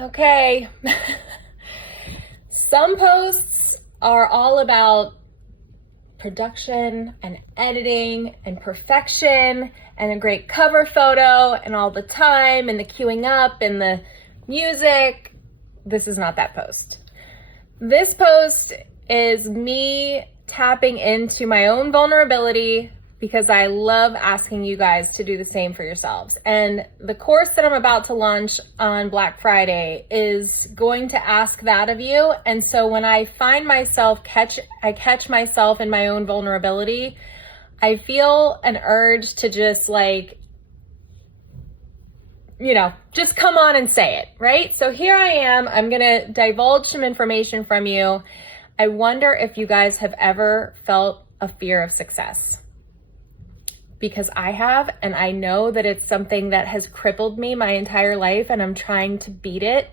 Okay. Some posts are all about production and editing and perfection and a great cover photo and all the time and the queuing up and the music. This is not that post. This post is me tapping into my own vulnerability because I love asking you guys to do the same for yourselves. And the course that I'm about to launch on Black Friday is going to ask that of you. And so when I find myself, I catch myself in my own vulnerability, I feel an urge to just just come on and say it, right? So here I am. I'm gonna divulge some information from you. I wonder if you guys have ever felt a fear of success. Because I have, and I know that it's something that has crippled me my entire life, and I'm trying to beat it.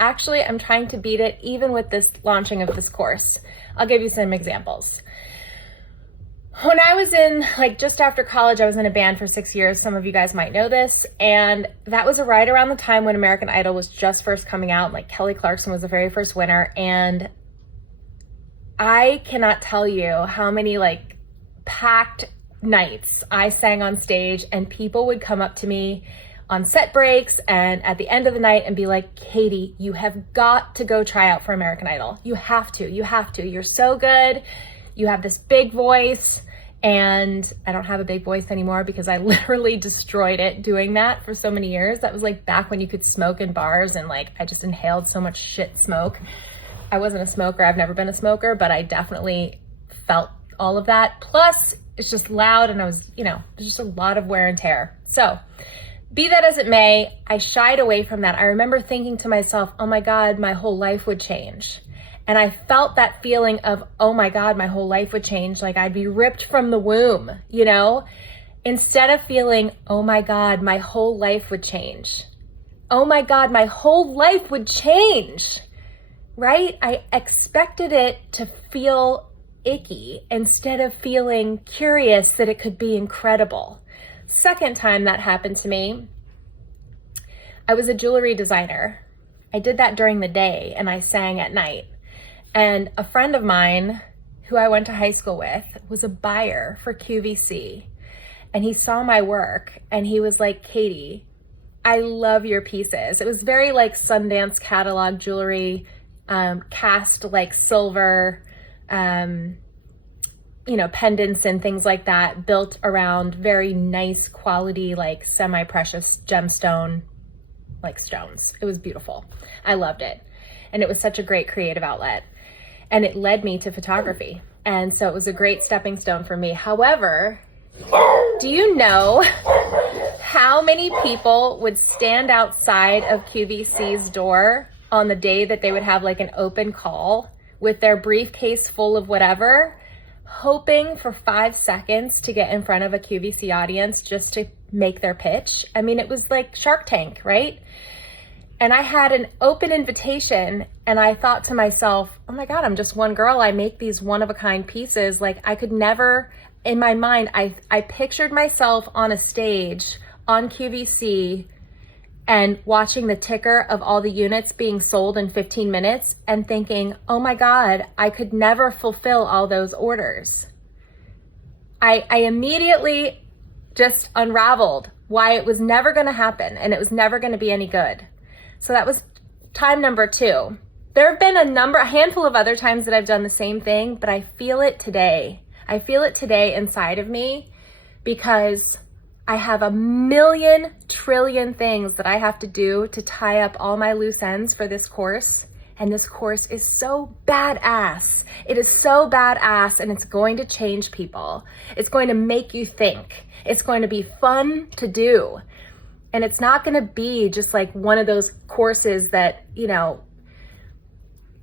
Actually, I'm trying to beat it even with this launching of this course. I'll give you some examples. When I was in, just after college, I was in a band for 6 years. Some of you guys might know this. And that was right around the time when American Idol was just first coming out. Kelly Clarkson was the very first winner. And I cannot tell you how many packed nights I sang on stage, and people would come up to me on set breaks and at the end of the night and be like, Katie, you have got to go try out for American Idol. You have to. You're so good. You have this big voice. And I don't have a big voice anymore because I literally destroyed it doing that for so many years. That was back when you could smoke in bars, and I just inhaled so much shit smoke. I wasn't a smoker. I've never been a smoker, but I definitely felt all of that. Plus, it's just loud, and there's just a lot of wear and tear. So be that as it may, I shied away from that. I remember thinking to myself, oh my God, my whole life would change. And I felt that feeling of, oh my God, my whole life would change. Like I'd be ripped from the womb, instead of feeling, oh my God, my whole life would change. Oh my God, my whole life would change, right? I expected it to feel icky instead of feeling curious that it could be incredible. Second time that happened to me, I was a jewelry designer. I did that during the day and I sang at night. And a friend of mine who I went to high school with was a buyer for QVC. And he saw my work and he was like, Katie, I love your pieces. It was very Sundance catalog jewelry, cast silver, pendants and things like that, built around very nice quality, semi-precious gemstone, stones. It was beautiful. I loved it. And it was such a great creative outlet. And it led me to photography. And so it was a great stepping stone for me. However, do you know how many people would stand outside of QVC's door on the day that they would have an open call with their briefcase full of whatever, hoping for 5 seconds to get in front of a QVC audience just to make their pitch? I mean, it was like Shark Tank, right? And I had an open invitation and I thought to myself, oh my God, I'm just one girl. I make these one-of-a-kind pieces. I could never, in my mind, I pictured myself on a stage on QVC and watching the ticker of all the units being sold in 15 minutes and thinking, oh my God, I could never fulfill all those orders. I immediately just unraveled why it was never going to happen and it was never going to be any good. So that was time number 2. There have been a handful of other times that I've done the same thing, but I feel it today. I feel it today inside of me because I have a million trillion things that I have to do to tie up all my loose ends for this course. And this course is so badass. It is so badass, and it's going to change people. It's going to make you think. It's going to be fun to do. And it's not going to be just one of those courses that,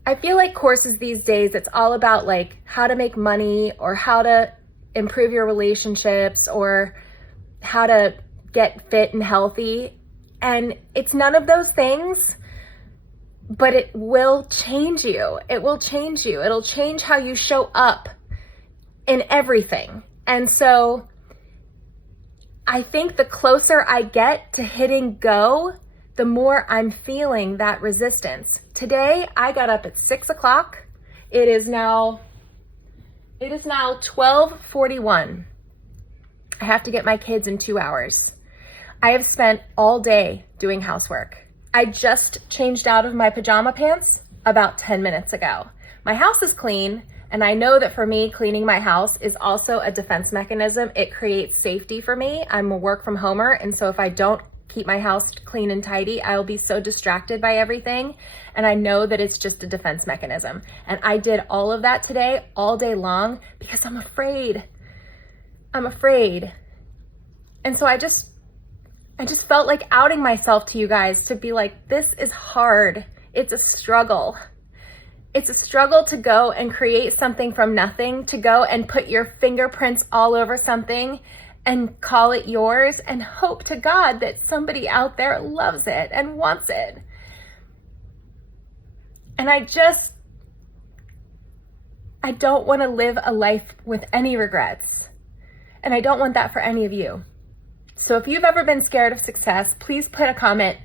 I feel like courses these days, it's all about how to make money or how to improve your relationships or how to get fit and healthy. And it's none of those things, but it will change you. It will change you. It'll change how you show up in everything. And so I think the closer I get to hitting go, the more I'm feeling that resistance. Today, I got up at 6 o'clock. It is now 12:41. I have to get my kids in 2 hours. I have spent all day doing housework. I just changed out of my pajama pants about 10 minutes ago. My house is clean, and I know that for me, cleaning my house is also a defense mechanism. It creates safety for me. I'm a work from homer, and so if I don't keep my house clean and tidy, I will be so distracted by everything. And I know that it's just a defense mechanism. And I did all of that today, all day long, because I'm afraid. I'm afraid. And so I just felt like outing myself to you guys to be like, this is hard. It's a struggle. It's a struggle to go and create something from nothing, to go and put your fingerprints all over something and call it yours and hope to God that somebody out there loves it and wants it. And I don't want to live a life with any regrets. And I don't want that for any of you. So if you've ever been scared of success, please put a comment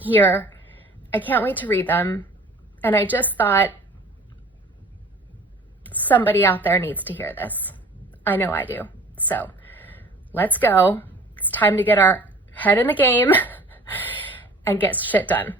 here. I can't wait to read them. And I just thought somebody out there needs to hear this. I know I do. So let's go. It's time to get our head in the game and get shit done.